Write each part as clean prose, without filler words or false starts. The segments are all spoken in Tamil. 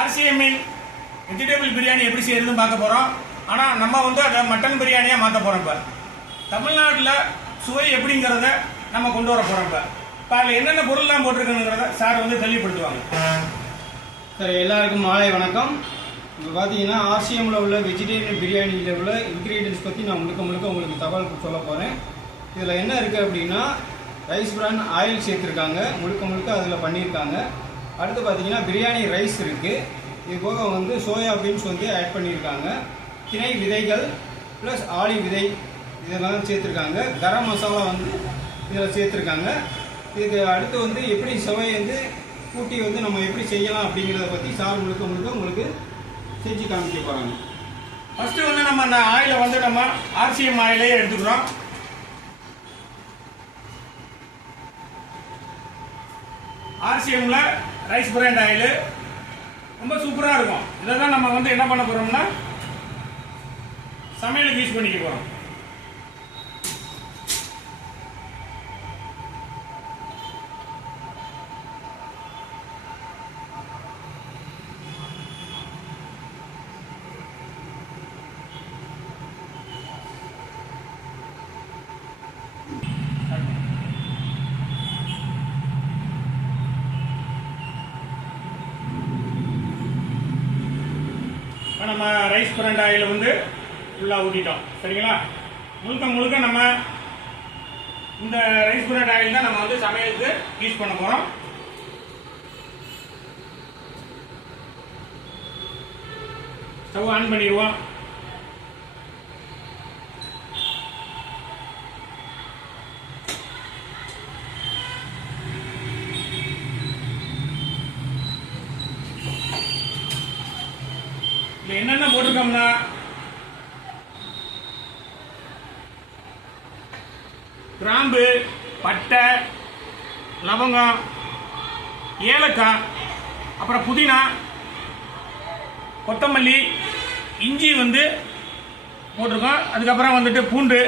ஆர்சிஎம்மின் வெஜிடபிள் பிரியாணி எப்படி செய்யறதுன்னு பார்க்க போகிறோம். ஆனால் நம்ம வந்து அதை மட்டன் பிரியாணியாக மாற்ற போகிறோம். இப்போ தமிழ்நாட்டில் சுவை எப்படிங்கிறத நம்ம கொண்டு வர போகிறோம். இப்போ அதில் என்னென்ன பொருள்லாம் போட்டிருக்குங்கிறத சார் வந்து தெளிவுபடுத்துவாங்க. சார், எல்லாருக்கும் மாலை வணக்கம். இப்போ பார்த்தீங்கன்னா ஆர்சிஎம்மில் உள்ள வெஜிடேரியன் பிரியாணியில் உள்ள இன்க்ரீடியன்ஸ் பற்றி நான் முழுக்க உங்களுக்கு தகவல் சொல்ல போகிறேன். இதில் என்ன இருக்குது அப்படின்னா, ரைஸ் பிரான் ஆயில் சேர்த்துருக்காங்க, முழுக்க அதில் பண்ணியிருக்காங்க. அடுத்து பார்த்தீங்கன்னா பிரியாணி ரைஸ் இருக்குது. இது போக வந்து சோயா பீன்ஸ் வந்து ஆட் பண்ணியிருக்காங்க. திணை விதைகள் ப்ளஸ் ஆளி விதை இதெல்லாம் சேர்த்துருக்காங்க. கரம் மசாலா வந்து இதில் சேர்த்துருக்காங்க. இதுக்கு அடுத்து வந்து எப்படி சுவை வந்து கூட்டி வந்து நம்ம எப்படி செய்யலாம் அப்படிங்கிறத பற்றி சார் முழுக்க உங்களுக்கு செஞ்சு காமிக்க போகிறாங்க. ஃபஸ்ட்டு வந்து நம்ம அந்த ஆயிலை வந்து நம்ம ஆர்சிஎம் ஆயிலே எடுத்துக்கிறோம். ஆர்சிஎம்ல ரைஸ் பிராண்ட் ஆயில் ரொம்ப சூப்பராக இருக்கும். இதை தான் நம்ம வந்து என்ன பண்ண போகிறோம்னா சமையலுக்கு யூஸ் பண்ணிக்க போகிறோம். நம்ம ரைஸ் பிராண்ட் ஆயில் வந்து ஃபுல்லாக ஊற்றிட்டோம். சரிங்களா? முழுக்க நம்ம இந்த ரைஸ் பிராண்ட் ஆயில் தான் நம்ம வந்து சமையலுக்கு யூஸ் பண்ண போகிறோம். ஸ்டவ் ஆன் பண்ணிடுவோம். என்னென்ன போட்டிருக்கோம்னா கிராம்பு, பட்டை, லவங்கம், ஏலக்காய், அப்புறம் புதினா, கொத்தமல்லி, இஞ்சி வந்து போட்டிருக்கோம். அதுக்கப்புறம் வந்துட்டு பூண்டு,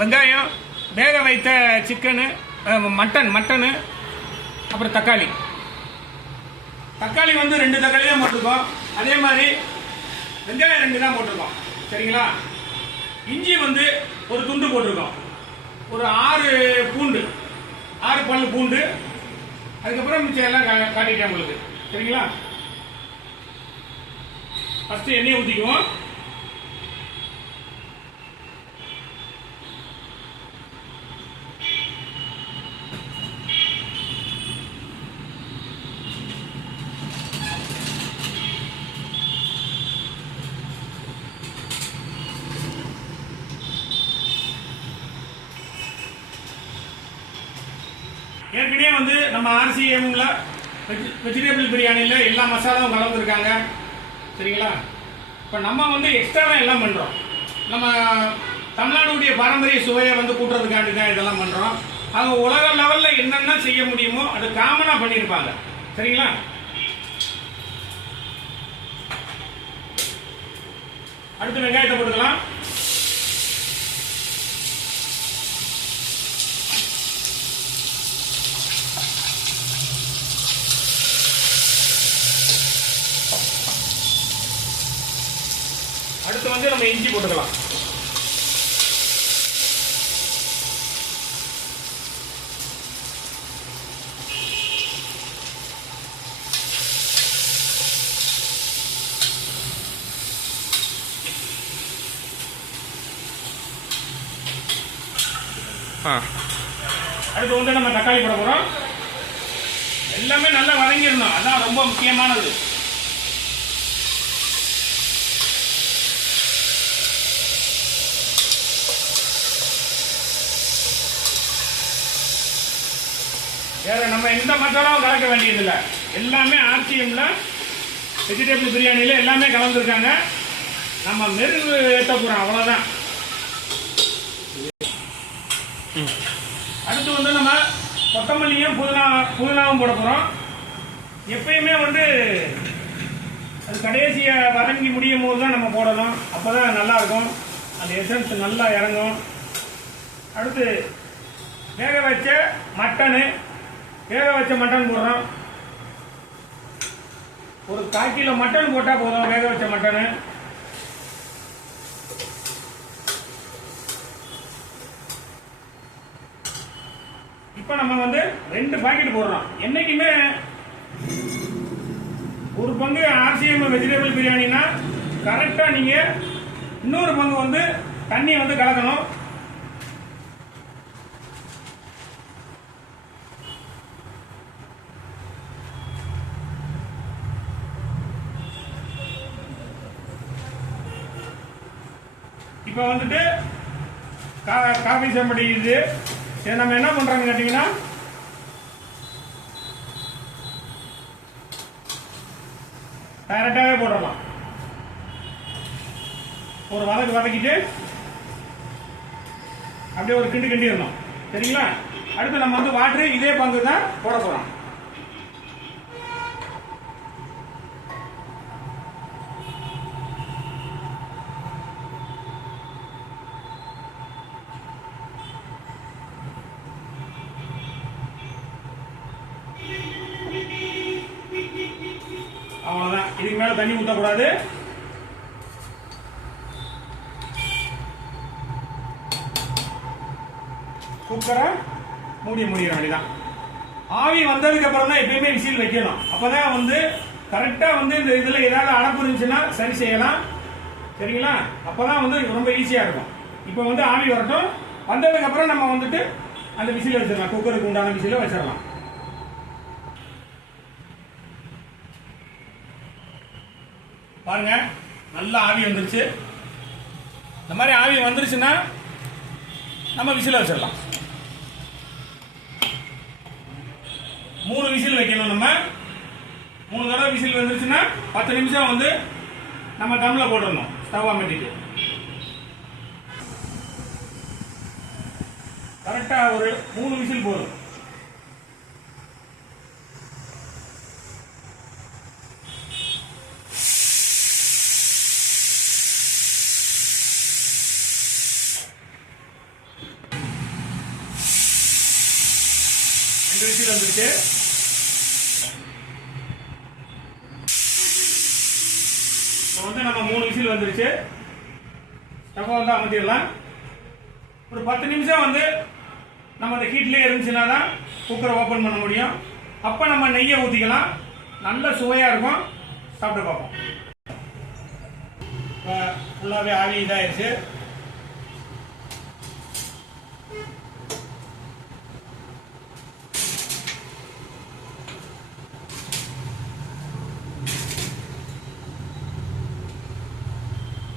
வெங்காயம், வேக வைத்த சிக்கனு, மட்டனு, அப்புறம் தக்காளி வந்து 2 தக்காளி தான் போட்டிருக்கோம். அதே மாதிரி வெங்காயம் 2 தான் போட்டிருக்கோம். சரிங்களா? இஞ்சி வந்து ஒரு துண்டு போட்டிருக்கோம். ஒரு 6 பல் பூண்டு. அதுக்கப்புறம் மிச்சம் எல்லாம் காட்டிட்டேன் உங்களுக்கு. சரிங்களா? ஃபர்ஸ்ட் எண்ணெயை ஊற்றிக்குவோம். ஏற்கனவே வந்து நம்ம ஆர்சிஎம்ல வெஜிடபிள் பிரியாணியில் எல்லா மசாலாவும் கலந்துருக்காங்க. சரிங்களா? இப்போ நம்ம வந்து எக்ஸ்ட்ரா எல்லாம் பண்ணுறோம். நம்ம தமிழ்நாடுடைய பாரம்பரிய சுவையை வந்து கூட்டுறதுக்காண்டி தான் இதெல்லாம் பண்ணுறோம். அவங்க உலக லெவலில் என்னென்ன செய்ய முடியுமோ அது காமனாக பண்ணியிருப்பாங்க. சரிங்களா? அடுத்து வெங்காயத்தை போட்டுக்கலாம். அடுத்து வந்து நம்ம இஞ்சி போட்டுக்கலாம். அடுத்து வந்து நம்ம தக்காளி போட போறோம். எல்லாமே நல்லா வதங்கிடணும். அதான் ரொம்ப முக்கியமானது. வேற நம்ம எந்த மசாலாவும் கலக்க வேண்டியதில்லை. எல்லாமே ஆர்சிஎம்ல வெஜிடபிள் பிரியாணியில் எல்லாமே கலந்துருக்காங்க. நம்ம மெருகு ஏற்ற போகிறோம், அவ்வளோதான். அடுத்து வந்து நம்ம கொத்தமல்லியும் புதினாவும் போட போகிறோம். எப்பயுமே வந்து அது கடைசியை வதங்கி முடியும் போது தான் நம்ம போடணும். அப்போ தான் நல்லாயிருக்கும். அந்த எசன்ஸ் நல்லா இறங்கும். அடுத்து வேக வச்ச மட்டன் போடுறோம். ஒரு 1/4 கிலோ மட்டன் போட்டால் போதும், வேக வச்ச மட்டனு. இப்போ நம்ம வந்து 2 பாக்கெட் போடுறோம். என்னைக்குமே ஒரு பங்கு RCM வெஜிடபிள் பிரியாணினா கரெக்டாக நீங்கள் இன்னொரு பங்கு வந்து தண்ணி வந்து கலக்கணும். இப்போ வந்துட்டு காஃபி செம்படி இது நம்ம என்ன பண்றோம்னு கேட்டீங்கன்னா, டைரக்டாவே போடலாம். ஒரு வதக்கிட்டு அப்படியே ஒரு கிண்டிடணும். சரிங்களா? அடுத்து நம்ம வந்து வாட்டர் இதே பங்கு தான் போட போறோம். அவ்வளவுதான். இதுக்கு மேல தண்ணி ஊற்றக்கூடாது. குக்கரை மூடிய வேண்டியதான். ஆவி வந்ததுக்கு அப்புறம் தான் எப்பயுமே விசில் வைக்கணும். அப்பதான் வந்து கரெக்டா வந்து இந்த இதுல ஏதாவது அடப்பு இருந்துச்சுன்னா சரி செய்யலாம். சரிங்களா? அப்பதான் வந்து ரொம்ப ஈஸியா இருக்கும். இப்போ வந்து ஆவி வரட்டும். வந்ததுக்கு அப்புறம் நம்ம வந்துட்டு அந்த விசில் வச்சிடலாம். குக்கருக்கு உண்டான விசில வச்சிடலாம். பாருங்க, நல்லா ஆவி வந்துருச்சு. இந்த மாதிரி ஆவி வந்துருச்சுன்னா நம்ம விசில் வச்சிடலாம். 3 விசில் வைக்கணும். நம்ம 3 தடவை விசில் வந்துருச்சுன்னா 10 நிமிஷம் வந்து நம்ம தம்ல போட்டுடணும். ஸ்டவ் அமர்த்திட்டு கரெக்டா ஒரு 3 விசில் போதும். விசில் வந்துருச்சு. இப்போ வந்து நம்ம 3 விசில் வந்துருச்சு. ஸ்டவ் வந்து அமர்த்திடலாம். ஒரு 10 நிமிஷம் வந்து நம்ம அந்த ஹீட்லேயே இருந்துச்சுன்னா தான் குக்கரை ஓப்பன் பண்ண முடியும். அப்போ நம்ம நெய்யை ஊற்றிக்கலாம். நல்ல சுவையாக இருக்கும். சாப்பிட்டு பார்ப்போம். இப்போ ஃபுல்லாகவே ஆவி இதாகிடுச்சு.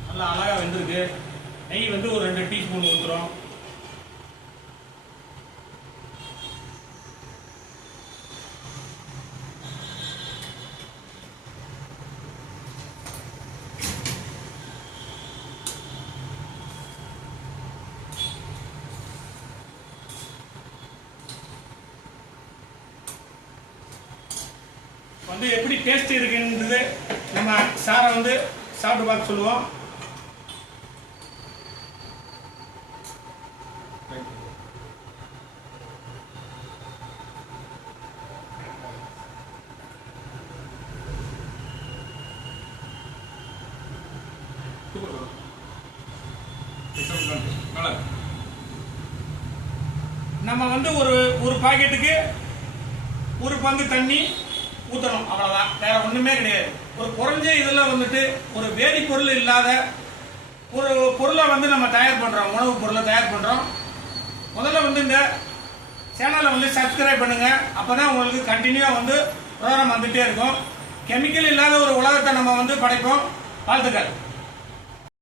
நல்லா அழகாக வெந்திருக்கு. நெய் வந்து ஒரு 2 டீஸ்பூன் ஊற்றுறோம். வந்து எப்படி டேஸ்ட் இருக்குன்றது நம்ம சாரை வந்து சாப்பிட்டு பார்க்க சொல்லுவோம். நம்ம வந்து ஒரு பாக்கெட்டுக்கு 1 பங்கு தண்ணி ஊற்றணும். அவ்வளோதான். வேற ஒன்றுமே கிடையாது. ஒரு குறைஞ்ச இதில் வந்துட்டு ஒரு வேதிப்பொருள் இல்லாத ஒரு பொருளை வந்து நம்ம தயார் பண்ணுறோம். உணவு பொருளை தயார் பண்ணுறோம். முதல்ல வந்து இந்த சேனலை வந்து சப்ஸ்கிரைப் பண்ணுங்க. அப்போ தான் உங்களுக்கு கண்டினியூவாக வந்து ப்ரோக்ராம் வந்துகிட்டே இருக்கும். கெமிக்கல் இல்லாத ஒரு உலகத்தை நம்ம வந்து படைப்போம். வாழ்த்துக்கள்.